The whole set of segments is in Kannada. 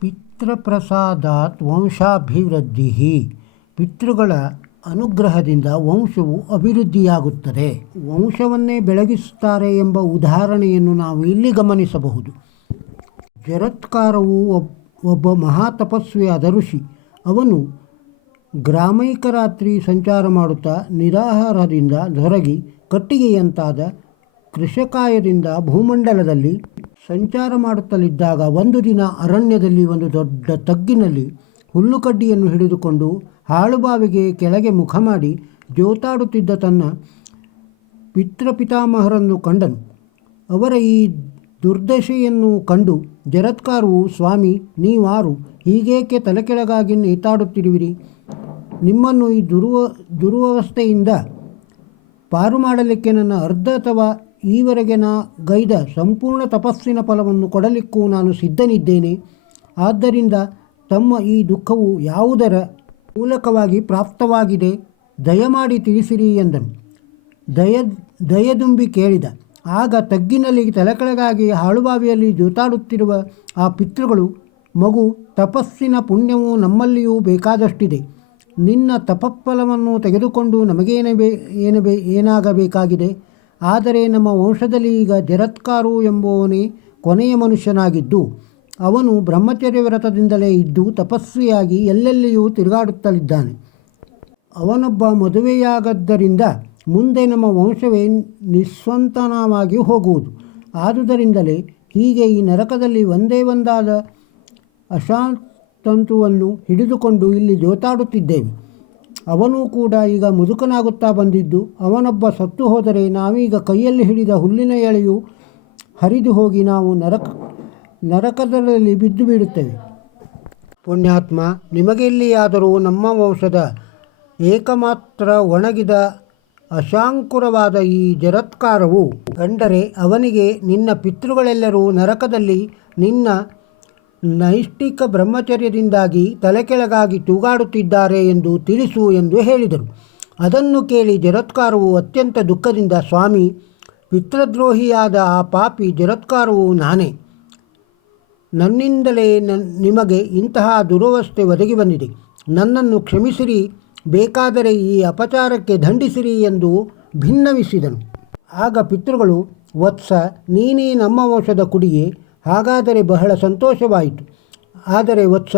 ಪಿತೃಪ್ರಸಾದಾತ್ ವಂಶಾಭಿವೃದ್ಧಿ. ಪಿತೃಗಳ ಅನುಗ್ರಹದಿಂದ ವಂಶವು ಅಭಿವೃದ್ಧಿಯಾಗುತ್ತದೆ. ವಂಶವನ್ನೇ ಬೆಳಗಿಸುತ್ತಾರೆ ಎಂಬ ಉದಾಹರಣೆಯನ್ನು ನಾವು ಇಲ್ಲಿ ಗಮನಿಸಬಹುದು. ಜರತ್ಕಾರವು ಒಬ್, ಒಬ್ಬ ಮಹಾತಪಸ್ವಿಯಾದ ಋಷಿ. ಅವನು ಗ್ರಾಮೈಕ ರಾತ್ರಿ ಸಂಚಾರ ಮಾಡುತ್ತಾ ನಿರಾಹಾರದಿಂದ ಹೊರಗಿ ಕಟ್ಟಿಗೆಯಂತಾದ ಕೃಷಕಾಯದಿಂದ ಭೂಮಂಡಲದಲ್ಲಿ ಸಂಚಾರ ಮಾಡುತ್ತಲಿದ್ದಾಗ ಒಂದು ದಿನ ಅರಣ್ಯದಲ್ಲಿ ಒಂದು ದೊಡ್ಡ ತಗ್ಗಿನಲ್ಲಿ ಹುಲ್ಲುಕಡ್ಡಿಯನ್ನು ಹಿಡಿದುಕೊಂಡು ಹಾಳುಬಾವಿಗೆ ಕೆಳಗೆ ಮುಖ ಮಾಡಿ ಜೋತಾಡುತ್ತಿದ್ದ ತನ್ನ ಪಿತೃಪಿತಾಮಹರನ್ನು ಕಂಡನು. ಅವರ ಈ ದುರ್ದಶೆಯನ್ನು ಕಂಡು ಜರತ್ಕಾರವು, ಸ್ವಾಮಿ, ನೀವಾರು ಹೀಗೇಕೆ ತಲೆಕೆಳಗಾಗಿ ನೇತಾಡುತ್ತಿರುವಿರಿ? ನಿಮ್ಮನ್ನು ಈ ದುರ್ವ ದುರವಸ್ಥೆಯಿಂದ ಪಾರು ಮಾಡಲಿಕ್ಕೆ ನನ್ನ ಅರ್ಧ ಅಥವಾ ಈವರೆಗೆ ನಾ ಗೈದ ಸಂಪೂರ್ಣ ತಪಸ್ಸಿನ ಫಲವನ್ನು ಕೊಡಲಿಕ್ಕೂ ನಾನು ಸಿದ್ಧನಿದ್ದೇನೆ. ಆದ್ದರಿಂದ ತಮ್ಮ ಈ ದುಃಖವು ಯಾವುದರ ಮೂಲಕವಾಗಿ ಪ್ರಾಪ್ತವಾಗಿದೆ ದಯಮಾಡಿ ತಿಳಿಸಿರಿ ಎಂದನು. ದಯ, ದಯದುಂಬಿ ಕೇಳಿದ. ಆಗ ತಗ್ಗಿನಲ್ಲಿ ತಲೆಕೆಳಗಾಗಿ ಹಾಳುಬಾವಿಯಲ್ಲಿ ಜೋತಾಡುತ್ತಿರುವ ಆ ಪಿತೃಗಳು, ಮಗು, ತಪಸ್ಸಿನ ಪುಣ್ಯವು ನಮ್ಮಲ್ಲಿಯೂ ಬೇಕಾದಷ್ಟಿದೆ. ನಿನ್ನ ತಪಫಲವನ್ನು ತೆಗೆದುಕೊಂಡು ನಮಗೇನೇ ಬೇ ಏನು ಬೇ ಏನಾಗಬೇಕಾಗಿದೆ? ಆದರೆ ನಮ್ಮ ವಂಶದಲ್ಲಿ ಈಗ ಜರತ್ಕಾರು ಎಂಬುವನೇ ಕೊನೆಯ ಮನುಷ್ಯನಾಗಿದ್ದು, ಅವನು ಬ್ರಹ್ಮಚರ್ಯ ವ್ರತದಿಂದಲೇ ಇದ್ದು ತಪಸ್ವಿಯಾಗಿ ಎಲ್ಲೆಲ್ಲಿಯೂ ತಿರುಗಾಡುತ್ತಲಿದ್ದಾನೆ. ಅವನೊಬ್ಬ ಮದುವೆಯಾಗದ್ದರಿಂದ ಮುಂದೆ ನಮ್ಮ ವಂಶವೇ ನಿಸ್ವಂತನವಾಗಿ ಹೋಗುವುದು. ಆದುದರಿಂದಲೇ ಹೀಗೆ ಈ ನರಕದಲ್ಲಿ ಒಂದೇ ಒಂದಾದ ಅಶಾಂತಂತುವನ್ನು ಹಿಡಿದುಕೊಂಡು ಇಲ್ಲಿ ಜೋತಾಡುತ್ತಿದ್ದೇವೆ. ಅವನೂ ಕೂಡ ಈಗ ಮುದುಕನಾಗುತ್ತಾ ಬಂದಿದ್ದು, ಅವನೊಬ್ಬ ಸತ್ತು ಹೋದರೆ ನಾವೀಗ ಕೈಯಲ್ಲಿ ಹಿಡಿದ ಹುಲ್ಲಿನ ಎಳೆಯು ಹರಿದು ಹೋಗಿ ನಾವು ನರಕ ನರಕದಲ್ಲಿ ಬಿದ್ದು ಬಿಡುತ್ತೇವೆ ಪುಣ್ಯಾತ್ಮ ನಿಮಗೆಲ್ಲಿಯಾದರೂ ನಮ್ಮ ವಂಶದ ಏಕಮಾತ್ರ ಒಣಗಿದ ಅಶಾಂಕುರವಾದ ಈ ಜರತ್ಕಾರವು ಕಂಡರೆ ಅವನಿಗೆ ನಿನ್ನ ಪಿತೃಗಳೆಲ್ಲರೂ ನರಕದಲ್ಲಿ ನಿನ್ನ ನೈಷ್ಠಿಕ ಬ್ರಹ್ಮಚರ್ಯದಿಂದಾಗಿ ತಲೆಕೆಳಗಾಗಿ ತೂಗಾಡುತ್ತಿದ್ದಾರೆ ಎಂದು ತಿಳಿಸು ಎಂದು ಹೇಳಿದರು. ಅದನ್ನು ಕೇಳಿ ಜರತ್ಕಾರವು ಅತ್ಯಂತ ದುಃಖದಿಂದ, ಸ್ವಾಮಿ, ಪಿತೃದ್ರೋಹಿಯಾದ ಆ ಪಾಪಿ ಜರತ್ಕಾರವು ನಾನೇ. ನನ್ನಿಂದಲೇ ನಿಮಗೆ ಇಂತಹ ದುರವಸ್ಥೆ ಒದಗಿ ಬಂದಿದೆ. ನನ್ನನ್ನು ಕ್ಷಮಿಸಿರಿ, ಬೇಕಾದರೆ ಈ ಅಪಚಾರಕ್ಕೆ ದಂಡಿಸಿರಿ ಎಂದು ಭಿನ್ನವಿಸಿದನು. ಆಗ ಪಿತೃಗಳು, ವತ್ಸ, ನೀನೇ ನಮ್ಮ ವಂಶದ ಕುಡಿಯೇ ಹಾಗಾದರೆ ಬಹಳ ಸಂತೋಷವಾಯಿತು. ಆದರೆ ವತ್ಸ,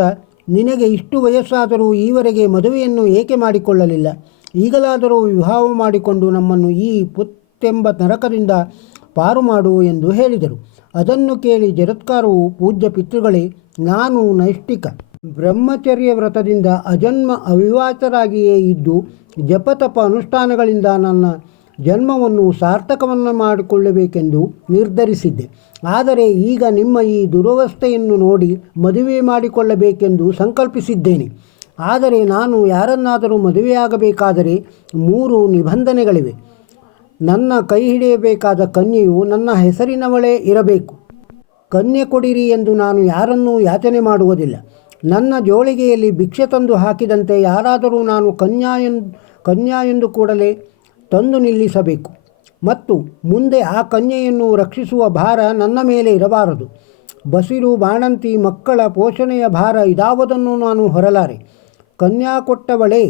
ನಿನಗೆ ಇಷ್ಟು ವಯಸ್ಸಾದರೂ ಈವರೆಗೆ ಮದುವೆಯನ್ನು ಏಕೆ ಮಾಡಿಕೊಳ್ಳಲಿಲ್ಲ? ಈಗಲಾದರೂ ವಿವಾಹ ಮಾಡಿಕೊಂಡು ನಮ್ಮನ್ನು ಈ ಪುತ್ತೆಂಬ ನರಕದಿಂದ ಪಾರು ಮಾಡು ಎಂದು ಹೇಳಿದರು. ಅದನ್ನು ಕೇಳಿ ಜರತ್ಕಾರವು ಪೂಜ್ಯ ಪಿತೃಗಳೇ, ನಾನು ನೈಷ್ಠಿಕ. ಬ್ರಹ್ಮಚರ್ಯ ವ್ರತದಿಂದ ಅಜನ್ಮ ಅವಿವಾಚರಾಗಿಯೇ ಇದ್ದು ಜಪತಪ ಅನುಷ್ಠಾನಗಳಿಂದ ನನ್ನ ಜನ್ಮವನ್ನು ಸಾರ್ಥಕವನ್ನು ಮಾಡಿಕೊಳ್ಳಬೇಕೆಂದು ನಿರ್ಧರಿಸಿದ್ದೆ. ಆದರೆ ಈಗ ನಿಮ್ಮ ಈ ದುರವಸ್ಥೆಯನ್ನು ನೋಡಿ ಮದುವೆ ಮಾಡಿಕೊಳ್ಳಬೇಕೆಂದು ಸಂಕಲ್ಪಿಸಿದ್ದೇನೆ. ಆದರೆ ನಾನು ಯಾರನ್ನಾದರೂ ಮದುವೆಯಾಗಬೇಕಾದರೆ ಮೂರು ನಿಬಂಧನೆಗಳಿವೆ. ನನ್ನ ಕೈ ಹಿಡಿಯಬೇಕಾದ ಕನ್ಯೆಯು ನನ್ನ ಹೆಸರಿನವಳೇ ಇರಬೇಕು. ಕನ್ಯೆ ಕೊಡಿರಿ ಎಂದು ನಾನು ಯಾರನ್ನೂ ಯಾಚನೆ ಮಾಡುವುದಿಲ್ಲ. ನನ್ನ ಜೋಳಿಗೆಯಲ್ಲಿ ಭಿಕ್ಷೆ ತಂದು ಹಾಕಿದಂತೆ ಯಾರಾದರೂ ನಾನು ಕನ್ಯಾ ಎಂದು ಕನ್ಯಾ ಎಂದು ಕೂಡಲೇ ತಂದು ನಿಲ್ಲಿಸಬೇಕು. ಮತ್ತು ಮುಂದೆ ಆ ಕನ್ಯೆಯನ್ನು ರಕ್ಷಿಸುವ ಭಾರ ನನ್ನ ಮೇಲೆ ಇರಬಾರದು. ಬಸಿರು ಬಾಣಂತಿ ಮಕ್ಕಳ ಪೋಷಣೆಯ ಭಾರ ಇದಾವುದನ್ನು ನಾನು ಹೊರಲಾರೆ. ಕನ್ಯಾ ಕೊಟ್ಟವಳೇ,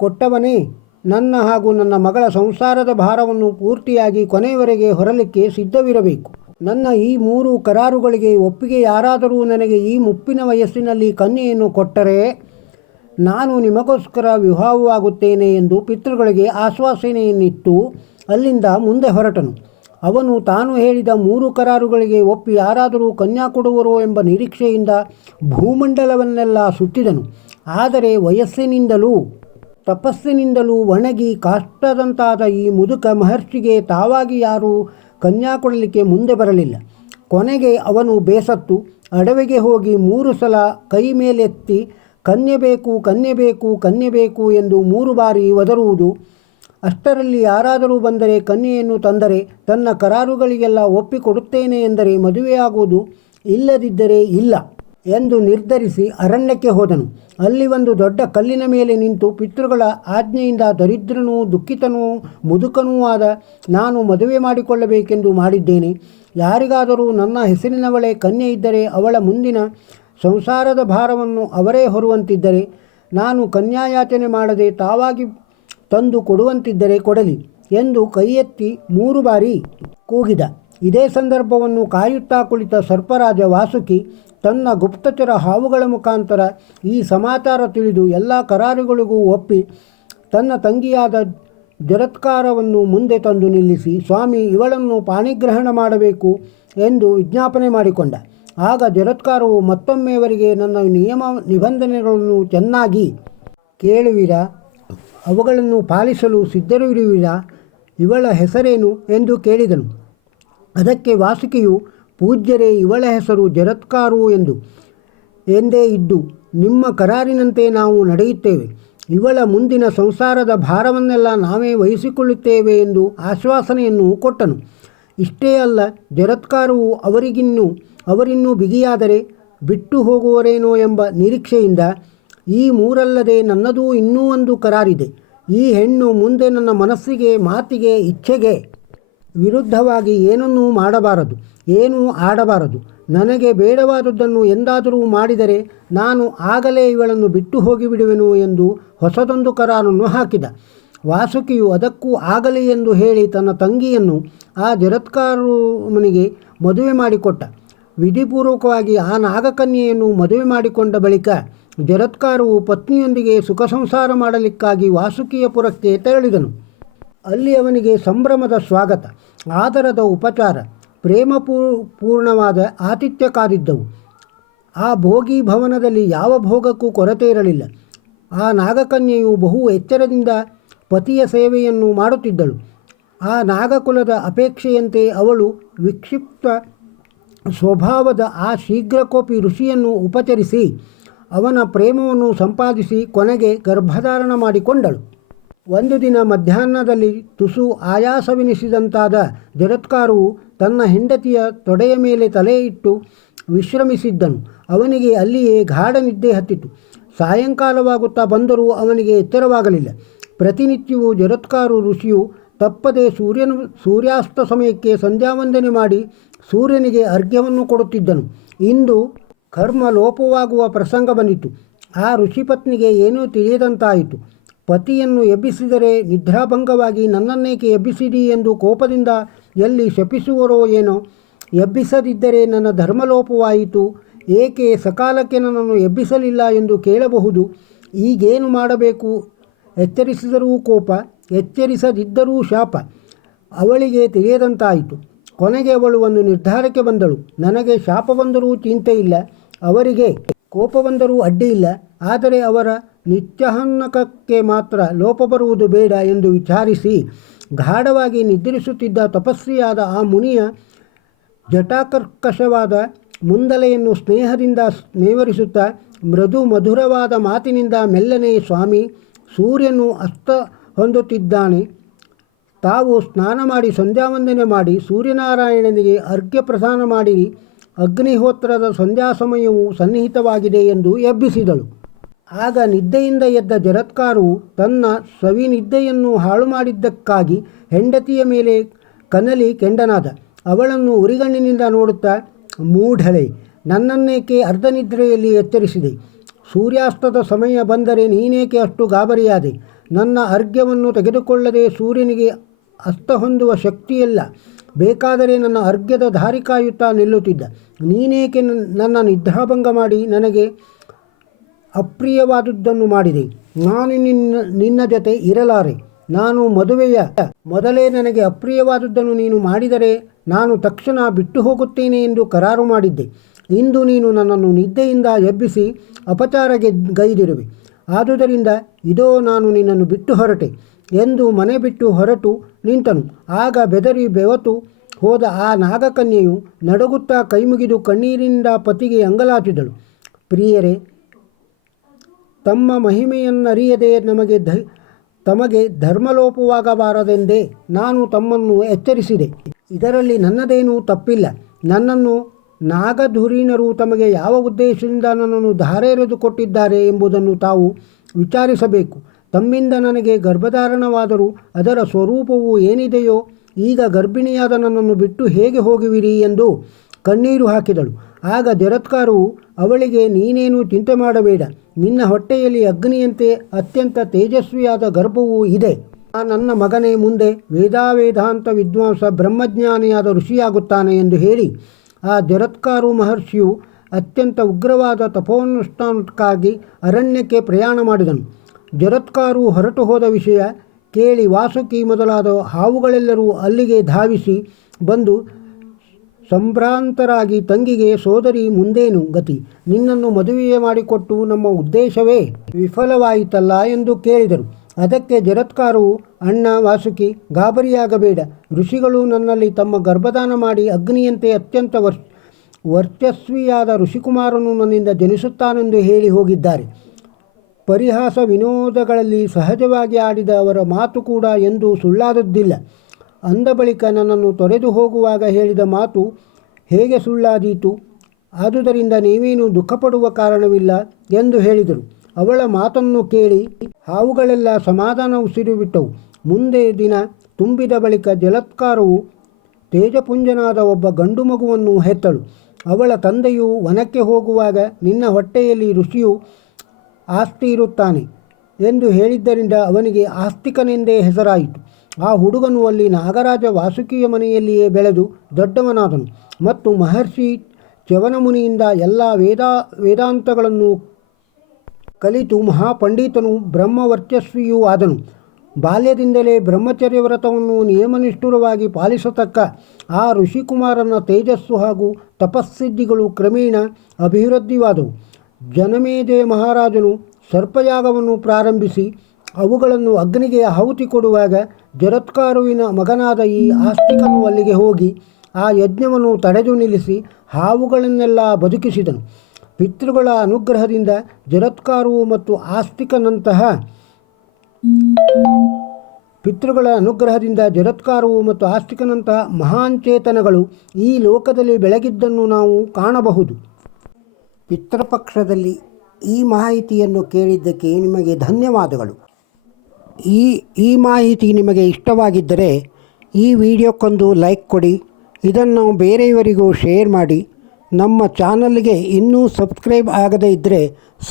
ಕೊಟ್ಟವನೇ ನನ್ನ ಹಾಗೂ ನನ್ನ ಮಗಳ ಸಂಸಾರದ ಭಾರವನ್ನು ಪೂರ್ತಿಯಾಗಿ ಕೊನೆಯವರೆಗೆ ಹೊರಲಿಕ್ಕೆ ಸಿದ್ಧವಿರಬೇಕು. ನನ್ನ ಈ ಮೂರು ಕರಾರುಗಳಿಗೆ ಒಪ್ಪಿಗೆ ಯಾರಾದರೂ ನನಗೆ ಈ ಮುಪ್ಪಿನ ವಯಸ್ಸಿನಲ್ಲಿ ಕನ್ಯೆಯನ್ನು ಕೊಟ್ಟರೆ ನಾನು ನಿಮಗೋಸ್ಕರ ವಿವಾಹವಾಗುತ್ತೇನೆ ಎಂದು ಪಿತೃಗಳಿಗೆ ಆಶ್ವಾಸನೆಯನ್ನಿತ್ತು ಅಲ್ಲಿಂದ ಮುಂದೆ ಹೊರಟನು. ಅವನು ತಾನು ಹೇಳಿದ ಮೂರು ಕರಾರುಗಳಿಗೆ ಒಪ್ಪಿ ಯಾರಾದರೂ ಕನ್ಯಾ ಕೊಡುವರೋ ಎಂಬ ನಿರೀಕ್ಷೆಯಿಂದ ಭೂಮಂಡಲವನ್ನೆಲ್ಲ ಸುತ್ತಿದನು. ಆದರೆ ವಯಸ್ಸಿನಿಂದಲೂ ತಪಸ್ಸಿನಿಂದಲೂ ಒಣಗಿ ಕಾಷ್ಟದಂತಾದ ಈ ಮುದುಕ ಮಹರ್ಷಿಗೆ ತಾವಾಗಿ ಯಾರೂ ಕನ್ಯಾ ಕೊಡಲಿಕ್ಕೆ ಮುಂದೆ ಬರಲಿಲ್ಲ. ಕೊನೆಗೆ ಅವನು ಬೇಸತ್ತು, ಅಡವೆಗೆ ಹೋಗಿ ಮೂರು ಸಲ ಕೈ ಮೇಲೆತ್ತಿ ಕನ್ಯೆ ಬೇಕು ಕನ್ಯೆ ಬೇಕು ಕನ್ಯೆ ಬೇಕು ಎಂದು ಮೂರು ಬಾರಿ ಒದರುವುದು. ಅಷ್ಟರಲ್ಲಿ ಯಾರಾದರೂ ಬಂದರೆ ಕನ್ಯೆಯನ್ನು ತಂದರೆ ತನ್ನ ಕರಾರುಗಳಿಗೆಲ್ಲ ಒಪ್ಪಿಕೊಡುತ್ತೇನೆ ಎಂದರೆ ಮದುವೆಯಾಗುವುದು ಇಲ್ಲದಿದ್ದರೆ ಇಲ್ಲ ಎಂದು ನಿರ್ಧರಿಸಿ ಅರಣ್ಯಕ್ಕೆ ಹೋದನು. ಅಲ್ಲಿ ಒಂದು ದೊಡ್ಡ ಕಲ್ಲಿನ ಮೇಲೆ ನಿಂತು ಪಿತೃಗಳ ಆಜ್ಞೆಯಿಂದ ದರಿದ್ರನೂ ದುಃಖಿತನೂ ಮುದುಕನೂ ಆದ ನಾನು ಮದುವೆ ಮಾಡಿಕೊಳ್ಳಬೇಕೆಂದು ಮಾಡಿದ್ದೇನೆ. ಯಾರಿಗಾದರೂ ನನ್ನ ಹೆಸರಿನವಳೆ ಕನ್ಯೆ ಇದ್ದರೆ ಅವಳ ಮುಂದಿನ ಸಂಸಾರದ ಭಾರವನ್ನು ಅವರೇ ಹೊರುವಂತಿದ್ದರೆ ನಾನು ಕನ್ಯಾಯಾಚನೆ ಮಾಡದೆ ತಾವಾಗಿ ತಂದು ಕೊಡುವಂತಿದ್ದರೆ ಕೊಡಲಿ ಎಂದು ಕೈ ಮೂರು ಬಾರಿ ಕೂಗಿದ. ಇದೇ ಸಂದರ್ಭವನ್ನು ಕಾಯುತ್ತಾ ಕುಳಿತ ಸರ್ಪರಾಜ ವಾಸುಕಿ ತನ್ನ ಗುಪ್ತಚರ ಹಾವುಗಳ ಮುಖಾಂತರ ಈ ಸಮಾಚಾರ ತಿಳಿದು ಎಲ್ಲ ಕರಾರುಗಳಿಗೂ ಒಪ್ಪಿ ತನ್ನ ತಂಗಿಯಾದ ಜರತ್ಕಾರವನ್ನು ಮುಂದೆ ತಂದು ನಿಲ್ಲಿಸಿ, ಸ್ವಾಮಿ, ಇವಳನ್ನು ಪಾಣಿಗ್ರಹಣ ಮಾಡಬೇಕು ಎಂದು ವಿಜ್ಞಾಪನೆ ಮಾಡಿಕೊಂಡ. ಆಗ ಜರತ್ಕಾರವು ಮತ್ತೊಮ್ಮೆಯವರಿಗೆ ನನ್ನ ನಿಯಮ ನಿಬಂಧನೆಗಳನ್ನು ಚೆನ್ನಾಗಿ ಕೇಳುವಿರಾ? ಅವುಗಳನ್ನು ಪಾಲಿಸಲು ಸಿದ್ಧರಿರುವಿರಾ? ಇವಳ ಹೆಸರೇನು ಎಂದು ಕೇಳಿದನು. ಅದಕ್ಕೆ ವಾಸುಕಿಯು, ಪೂಜ್ಯರೇ, ಇವಳ ಹೆಸರು ಜರತ್ಕಾರು ಎಂದು ಎಂದೇ ಇದ್ದು, ನಿಮ್ಮ ಕರಾರಿನಂತೆ ನಾವು ನಡೆಯುತ್ತೇವೆ. ಇವಳ ಮುಂದಿನ ಸಂಸಾರದ ಭಾರವನ್ನೆಲ್ಲ ನಾವೇ ವಹಿಸಿಕೊಳ್ಳುತ್ತೇವೆ ಎಂದು ಆಶ್ವಾಸನೆಯನ್ನು ಕೊಟ್ಟನು. ಇಷ್ಟೇ ಅಲ್ಲ ಜರತ್ಕಾರವು ಅವರಿಗಿನ್ನೂ ಅವರಿನ್ನೂ ಬಿಗಿಯಾದರೆ ಬಿಟ್ಟು ಹೋಗುವರೇನೋ ಎಂಬ ನಿರೀಕ್ಷೆಯಿಂದ ಈ ಮೂರಲ್ಲದೆ ನನ್ನದೂ ಇನ್ನೂ ಒಂದು ಕರಾರಿದೆ. ಈ ಹೆಣ್ಣು ಮುಂದೆ ನನ್ನ ಮನಸ್ಸಿಗೆ, ಮಾತಿಗೆ, ಇಚ್ಛೆಗೆ ವಿರುದ್ಧವಾಗಿ ಏನನ್ನೂ ಮಾಡಬಾರದು, ಏನೂ ಆಡಬಾರದು. ನನಗೆ ಬೇಡವಾದದ್ದನ್ನು ಎಂದಾದರೂ ಮಾಡಿದರೆ ನಾನು ಆಗಲೇ ಇವಳನ್ನು ಬಿಟ್ಟು ಹೋಗಿಬಿಡುವೆನು ಎಂದು ಹೊಸದೊಂದು ಕರಾರನ್ನು ಹಾಕಿದ. ವಾಸುಕಿಯು ಅದಕ್ಕೂ ಆಗಲಿ ಎಂದು ಹೇಳಿ ತನ್ನ ತಂಗಿಯನ್ನು ಆ ಜರತ್ಕಾರನಿಗೆ ಮದುವೆ ಮಾಡಿಕೊಟ್ಟ. ವಿಧಿಪೂರ್ವಕವಾಗಿ ಆ ನಾಗಕನ್ಯೆಯನ್ನು ಮದುವೆ ಮಾಡಿಕೊಂಡ ಬಳಿಕ ಜರತ್ಕಾರವು ಪತ್ನಿಯೊಂದಿಗೆ ಸುಖ ಸಂಸಾರ ಮಾಡಲಿಕ್ಕಾಗಿ ವಾಸುಕಿಯ ಪುರಕ್ಕೆ ತೆರಳಿದನು. ಅಲ್ಲಿ ಅವನಿಗೆ ಸಂಭ್ರಮದ ಸ್ವಾಗತ, ಆದರದ ಉಪಚಾರ ಪ್ರೇಮಪೂ ಪೂರ್ಣವಾದ ಆತಿಥ್ಯ ಕಾದಿದ್ದವು. ಆ ಭೋಗಿ ಭವನದಲ್ಲಿ ಯಾವ ಭೋಗಕ್ಕೂ ಕೊರತೆ ಇರಲಿಲ್ಲ. ಆ ನಾಗಕನ್ಯೆಯು ಬಹು ಎಚ್ಚರದಿಂದ ಪತಿಯ ಸೇವೆಯನ್ನು ಮಾಡುತ್ತಿದ್ದಳು. ಆ ನಾಗಕುಲದ ಅಪೇಕ್ಷೆಯಂತೆ ಅವಳು ವಿಕ್ಷಿಪ್ತ ಸ್ವಭಾವದ ಆ ಶೀಘ್ರಕೋಪಿ ಋಷಿಯನ್ನು ಉಪಚರಿಸಿ ಅವನ ಪ್ರೇಮವನ್ನು ಸಂಪಾದಿಸಿ ಕೊನೆಗೆ ಗರ್ಭಧಾರಣ ಮಾಡಿಕೊಂಡಳು. ಒಂದು ದಿನ ಮಧ್ಯಾಹ್ನದಲ್ಲಿ ತುಸು ಆಯಾಸವೆನಿಸಿದಂತಾದ ಜರತ್ಕಾರವು ತನ್ನ ಹೆಂಡತಿಯ ತೊಡೆಯ ಮೇಲೆ ತಲೆ ಇಟ್ಟು ವಿಶ್ರಮಿಸಿದ್ದನು. ಅವನಿಗೆ ಅಲ್ಲಿಯೇ ಗಾಢ ನಿದ್ದೆ ಹತ್ತಿತು. ಸಾಯಂಕಾಲವಾಗುತ್ತಾ ಬಂದರೂ ಅವನಿಗೆ ಎಚ್ಚರವಾಗಲಿಲ್ಲ ಪ್ರತಿನಿತ್ಯವೂ ಜರತ್ಕಾರು ಋಷಿಯು ತಪ್ಪದೆ ಸೂರ್ಯನ ಸೂರ್ಯಾಸ್ತ ಸಮಯಕ್ಕೆ ಸಂಧ್ಯಾವಂದನೆ ಮಾಡಿ ಸೂರ್ಯನಿಗೆ ಅರ್ಘ್ಯವನ್ನು ಕೊಡುತ್ತಿದ್ದನು. ಇಂದು ಕರ್ಮ ಲೋಪವಾಗುವ ಪ್ರಸಂಗ ಬಂದಿತು. ಆ ಋಷಿಪತ್ನಿಗೆ ಏನೂ ತಿಳಿಯದಂತಾಯಿತು. ಪತಿಯನ್ನು ಎಬ್ಬಿಸಿದರೆ ನಿದ್ರಾಭಂಗವಾಗಿ ನನ್ನನ್ನೇಕೆ ಎಬ್ಬಿಸಿದಿ ಎಂದು ಕೋಪದಿಂದ ಎಲ್ಲಿ ಶಪಿಸುವರೋ ಏನೋ. ಎಬ್ಬಿಸದಿದ್ದರೆ ನನ್ನ ಧರ್ಮಲೋಪವಾಯಿತು. ಏಕೆ ಸಕಾಲಕ್ಕೆ ನನ್ನನ್ನು ಎಬ್ಬಿಸಲಿಲ್ಲ ಎಂದು ಕೇಳಬಹುದು. ಈಗೇನು ಮಾಡಬೇಕು? ಎಚ್ಚರಿಸಿದರೂ ಕೋಪ, ಎಚ್ಚರಿಸದಿದ್ದರೂ ಶಾಪ. ಅವಳಿಗೆ ತಿಳಿಯದಂತಾಯಿತು. ಕೊನೆಗೆ ಅವಳು ಒಂದು ನಿರ್ಧಾರಕ್ಕೆ ಬಂದಳು. ನನಗೆ ಶಾಪ ಬಂದರೂ ಚಿಂತೆ ಇಲ್ಲ, ಅವರಿಗೆ ಕೋಪ ಬಂದರೂ ಅಡ್ಡಿ ಇಲ್ಲ, ಆದರೆ ಅವರ ನಿತ್ಯಹನ್ನಕಕ್ಕೆ ಮಾತ್ರ ಲೋಪ ಬರುವುದು ಬೇಡ ಎಂದು ವಿಚಾರಿಸಿ ಗಾಢವಾಗಿ ನಿದ್ರಿಸುತ್ತಿದ್ದ ತಪಸ್ವಿಯಾದ ಆ ಮುನಿಯ ಜಟಾಕರ್ಕಶವಾದ ಮುಂದಲೆಯನ್ನು ಸ್ನೇಹದಿಂದ ನೇವರಿಸುತ್ತಾ ಮೃದು ಮಧುರವಾದ ಮಾತಿನಿಂದ, ಮೆಲ್ಲನೆ ಸ್ವಾಮಿ, ಸೂರ್ಯನು ಅಸ್ತ ಹೊಂದುತ್ತಿದ್ದಾನೆ. ತಾವು ಸ್ನಾನ ಮಾಡಿ ಸಂಧ್ಯಾವಂದನೆ ಮಾಡಿ ಸೂರ್ಯನಾರಾಯಣನಿಗೆ ಅರ್ಘ್ಯ ಪ್ರಸಾನ ಮಾಡಿ ಅಗ್ನಿಹೋತ್ರದ ಸಂಧ್ಯಾ ಸಮಯವು ಸನ್ನಿಹಿತವಾಗಿದೆ ಎಂದು ಎಬ್ಬಿಸಿದಳು. ಆಗ ನಿದ್ದೆಯಿಂದ ಎದ್ದ ಜರತ್ಕಾರವು ತನ್ನ ಸವಿನಿದ್ದೆಯನ್ನು ಹಾಳು ಮಾಡಿದ್ದಕ್ಕಾಗಿ ಹೆಂಡತಿಯ ಮೇಲೆ ಕನಲಿ ಕೆಂಡನಾದ. ಅವಳನ್ನು ಉರಿಗಣ್ಣಿನಿಂದ ನೋಡುತ್ತಾ, ಮೂಢಳೆ, ನನ್ನನ್ನೇಕೆ ಅರ್ಧನಿದ್ರೆಯಲ್ಲಿ ಎಚ್ಚರಿಸಿದೆ? ಸೂರ್ಯಾಸ್ತದ ಸಮಯ ಬಂದರೆ ನೀನೇಕೆ ಅಷ್ಟು ಗಾಬರಿಯಾದೆ? ನನ್ನ ಅರ್ಘ್ಯವನ್ನು ತೆಗೆದುಕೊಳ್ಳದೆ ಸೂರ್ಯನಿಗೆ ಅಸ್ತ ಹೊಂದುವ ಶಕ್ತಿಯಿಲ್ಲ. ಬೇಕಾದರೆ ನನ್ನ ಅರ್ಘ್ಯದ ದಾರಿ ಕಾಯುತ್ತಾ ನಿಲ್ಲುತ್ತಿದ್ದ. ನೀನೇಕೆ ನನ್ನ ನಿದ್ರಾಭಂಗ ಮಾಡಿ ನನಗೆ ಅಪ್ರಿಯವಾದದ್ದನ್ನು ಮಾಡಿದೆ. ನಾನು ನಿನ್ನ ನಿನ್ನ ಜೊತೆ ಇರಲಾರೆ. ನಾನು ಮದುವೆಯ ಮೊದಲೇ ನನಗೆ ಅಪ್ರಿಯವಾದದ್ದನ್ನು ನೀನು ಮಾಡಿದರೆ ನಾನು ತಕ್ಷಣ ಬಿಟ್ಟು ಹೋಗುತ್ತೇನೆ ಎಂದು ಕರಾರು ಮಾಡಿದ್ದೆ. ಇಂದು ನೀನು ನನ್ನನ್ನು ನಿದ್ದೆಯಿಂದ ಎಬ್ಬಿಸಿ ಅಪಚಾರಗೆ ಗೈದಿರುವೆ. ಆದುದರಿಂದ ಇದೋ ನಾನು ನಿನ್ನನ್ನು ಬಿಟ್ಟು ಹೊರಟೆ. ಎಂದು ಮನೆ ಬಿಟ್ಟು ಹೊರಟು ನಿಂತನು. ಆಗ ಬೆದರಿ ಬೆವತು ಹೋದ ಆ ನಾಗಕನ್ಯೆಯು ನಡುಗುತ್ತಾ ಕೈಮುಗಿದು ಕಣ್ಣೀರಿನಿಂದ ಪತಿಗೆ ಅಂಗಲಾಚಿದಳು ಪ್ರಿಯರೇ, ತಮ್ಮ ಮಹಿಮೆಯನ್ನರಿಯದೆ ನಮಗೆ ಧ, ತಮಗೆ ಧರ್ಮಲೋಪವಾಗಬಾರದೆಂದೇ ನಾನು ತಮ್ಮನ್ನು ಎಚ್ಚರಿಸಿದೆ. ಇದರಲ್ಲಿ ನನ್ನದೇನೂ ತಪ್ಪಿಲ್ಲ. ನನ್ನನ್ನು ನಾಗಧುರೀನರು ತಮಗೆ ಯಾವ ಉದ್ದೇಶದಿಂದ ನನ್ನನ್ನು ಧಾರೆ ಎರೆದುಕೊಟ್ಟಿದ್ದಾರೆ ಎಂಬುದನ್ನು ತಾವು ವಿಚಾರಿಸಬೇಕು. ತಮ್ಮಿಂದ ನನಗೆ ಗರ್ಭಧಾರಣವಾದರೂ ಅದರ ಸ್ವರೂಪವು ಏನಿದೆಯೋ ಈಗ ಗರ್ಭಿಣಿಯಾದ ನನ್ನನ್ನು ಬಿಟ್ಟು ಹೇಗೆ ಹೋಗುವಿರಿ ಎಂದು ಕಣ್ಣೀರು ಹಾಕಿದಳು. ಆಗ ದೆರತ್ಕಾರವು, ಅವಳಿಗೆ ನೀನೇನು ಚಿಂತೆ ಮಾಡಬೇಡ, ನಿನ್ನ ಹೊಟ್ಟೆಯಲ್ಲಿ ಅಗ್ನಿಯಂತೆ ಅತ್ಯಂತ ತೇಜಸ್ವಿಯಾದ ಗರ್ಭವೂ ಇದೆ. ಆ ನನ್ನ ಮಗನೇ ಮುಂದೆ ವೇದಾವೇದಾಂತ ವಿದ್ವಾಂಸ ಬ್ರಹ್ಮಜ್ಞಾನಿಯಾದ ಋಷಿಯಾಗುತ್ತಾನೆ ಎಂದು ಹೇಳಿ, ಆ ಜರತ್ಕಾರು ಮಹರ್ಷಿಯು ಅತ್ಯಂತ ಉಗ್ರವಾದ ತಪೋನುಷ್ಠಾನಕ್ಕಾಗಿ ಅರಣ್ಯಕ್ಕೆ ಪ್ರಯಾಣ ಮಾಡಿದನು. ಜರತ್ಕಾರು ಹೊರಟು ಹೋದ ವಿಷಯ ಕೇಳಿ ವಾಸುಕಿ ಮೊದಲಾದ ಹಾವುಗಳೆಲ್ಲರೂ ಅಲ್ಲಿಗೆ ಧಾವಿಸಿ ಬಂದು ಸಂಭ್ರಾಂತರಾಗಿ ತಂಗಿಗೆ, ಸೋದರಿ, ಮುಂದೇನು ಗತಿ? ನಿನ್ನನ್ನು ಮದುವೆ ಮಾಡಿಕೊಟ್ಟು ನಮ್ಮ ಉದ್ದೇಶವೇ? ವಿಫಲವಾಯಿತಲ್ಲ ಎಂದು ಕೇಳಿದರು. ಅದಕ್ಕೆ ಜರತ್ಕಾರವು ಅಣ್ಣ, ವಾಸುಕಿ, ಗಾಬರಿಯಾಗಬೇಡ. ಋಷಿಗಳು ನನ್ನಲ್ಲಿ ತಮ್ಮ ಗರ್ಭದಾನ ಮಾಡಿ ಅಗ್ನಿಯಂತೆ ಅತ್ಯಂತ ವರ್, ವರ್ಚಸ್ವಿಯಾದ ಋಷಿಕುಮಾರನು ನನ್ನಿಂದ ಜನಿಸುತ್ತಾನೆಂದು ಹೇಳಿ ಹೋಗಿದ್ದಾರೆ. ಪರಿಹಾಸ ವಿನೋದಗಳಲ್ಲಿ ಸಹಜವಾಗಿ ಆಡಿದ ಅವರ ಮಾತು ಕೂಡ ಎಂದು ಸುಳ್ಳಾದದ್ದಿಲ್ಲ. ಅಂದ ಬಳಿಕ ನನ್ನನ್ನು ತೊರೆದು ಹೋಗುವಾಗ ಹೇಳಿದ ಮಾತು ಹೇಗೆ ಸುಳ್ಳಾದೀತು? ಆದುದರಿಂದ ನೀವೇನು ದುಃಖಪಡುವ ಕಾರಣವಿಲ್ಲ ಎಂದು ಹೇಳಿದರು. ಅವಳ ಮಾತನ್ನು ಕೇಳಿ ಹಾವುಗಳೆಲ್ಲ ಸಮಾಧಾನ ಉಸಿರು ಬಿಟ್ಟವು ಮುಂದೆ ದಿನ ತುಂಬಿದ ಬಳಿಕ ಜಲತ್ಕಾರವು ತೇಜಪುಂಜನಾದ ಒಬ್ಬ ಗಂಡು ಮಗುವನ್ನು ಹೆತ್ತಳು. ಅವಳ ತಂದೆಯು ವನಕ್ಕೆ ಹೋಗುವಾಗ ನಿನ್ನ ಹೊಟ್ಟೆಯಲ್ಲಿ ಋಷಿಯು ಆಸ್ತಿ ಇರುತ್ತಾನೆ ಎಂದು ಹೇಳಿದ್ದರಿಂದ ಅವನಿಗೆ ಆಸ್ತಿಕನೆಂದೇ ಹೆಸರಾಯಿತು. ಆ ಹುಡುಗನು ಅಲ್ಲಿ ನಾಗರಾಜ ವಾಸುಕಿಯ ಮನೆಯಲ್ಲಿಯೇ ಬೆಳೆದು ದೊಡ್ಡವನಾದನು ಮತ್ತು ಮಹರ್ಷಿ ಚವನಮುನಿಯಿಂದ ಎಲ್ಲ ವೇದ, ವೇದಾಂತಗಳನ್ನು ಕಲಿತು ಮಹಾಪಂಡಿತನು ಬ್ರಹ್ಮವರ್ಚಸ್ವಿಯೂ ಆದನು. ಬಾಲ್ಯದಿಂದಲೇ ಬ್ರಹ್ಮಚರ್ಯ ವ್ರತವನ್ನು ನಿಯಮನಿಷ್ಠುರವಾಗಿ ಪಾಲಿಸತಕ್ಕ ಆ ಋಷಿಕುಮಾರನ ತೇಜಸ್ಸು ಹಾಗೂ ತಪಸ್ಸಿದ್ಧಿಗಳು ಕ್ರಮೇಣ ಅಭಿವೃದ್ಧಿವಾದವು. ಜನಮೇಜಯ ಮಹಾರಾಜನು ಸರ್ಪಯಾಗವನ್ನು ಪ್ರಾರಂಭಿಸಿ ಅವುಗಳನ್ನು ಅಗ್ನಿಗೆ ಆಹುತಿ ಕೊಡುವಾಗ ಜರತ್ಕಾರುವಿನ ಮಗನಾದ ಈ ಆಸ್ತಿಕನು ಅಲ್ಲಿಗೆ ಹೋಗಿ ಆ ಯಜ್ಞವನ್ನು ತಡೆದು ನಿಲ್ಲಿಸಿ ಹಾವುಗಳನ್ನೆಲ್ಲ ಬದುಕಿಸಿದನು. ಪಿತೃಗಳ ಅನುಗ್ರಹದಿಂದ ಜರತ್ಕಾರುವು ಮತ್ತು ಆಸ್ತಿಕನಂತಹ ಪಿತೃಗಳ ಅನುಗ್ರಹದಿಂದ ಜರತ್ಕಾರವು ಮತ್ತು ಆಸ್ತಿಕನಂತಹ ಮಹಾನ್ ಚೇತನಗಳು ಈ ಲೋಕದಲ್ಲಿ ಬೆಳಗಿದ್ದನ್ನು ನಾವು ಕಾಣಬಹುದು. ಪಿತೃಪಕ್ಷದಲ್ಲಿ ಈ ಮಾಹಿತಿಯನ್ನು ಕೇಳಿದ್ದಕ್ಕೆ ನಿಮಗೆ ಧನ್ಯವಾದಗಳು. ಈ ಈ ಮಾಹಿತಿ ನಿಮಗೆ ಇಷ್ಟವಾಗಿದ್ದರೆ ಈ ವಿಡಿಯೋಕ್ಕೊಂದು ಲೈಕ್ ಕೊಡಿ, ಇದನ್ನು ಬೇರೆಯವರಿಗೂ ಶೇರ್ ಮಾಡಿ. ನಮ್ಮ ಚಾನಲ್ಗೆ ಇನ್ನೂ ಸಬ್ಸ್ಕ್ರೈಬ್ ಆಗದೇ ಇದ್ದರೆ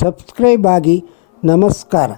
ಸಬ್ಸ್ಕ್ರೈಬ್ ಆಗಿ ನಮಸ್ಕಾರ.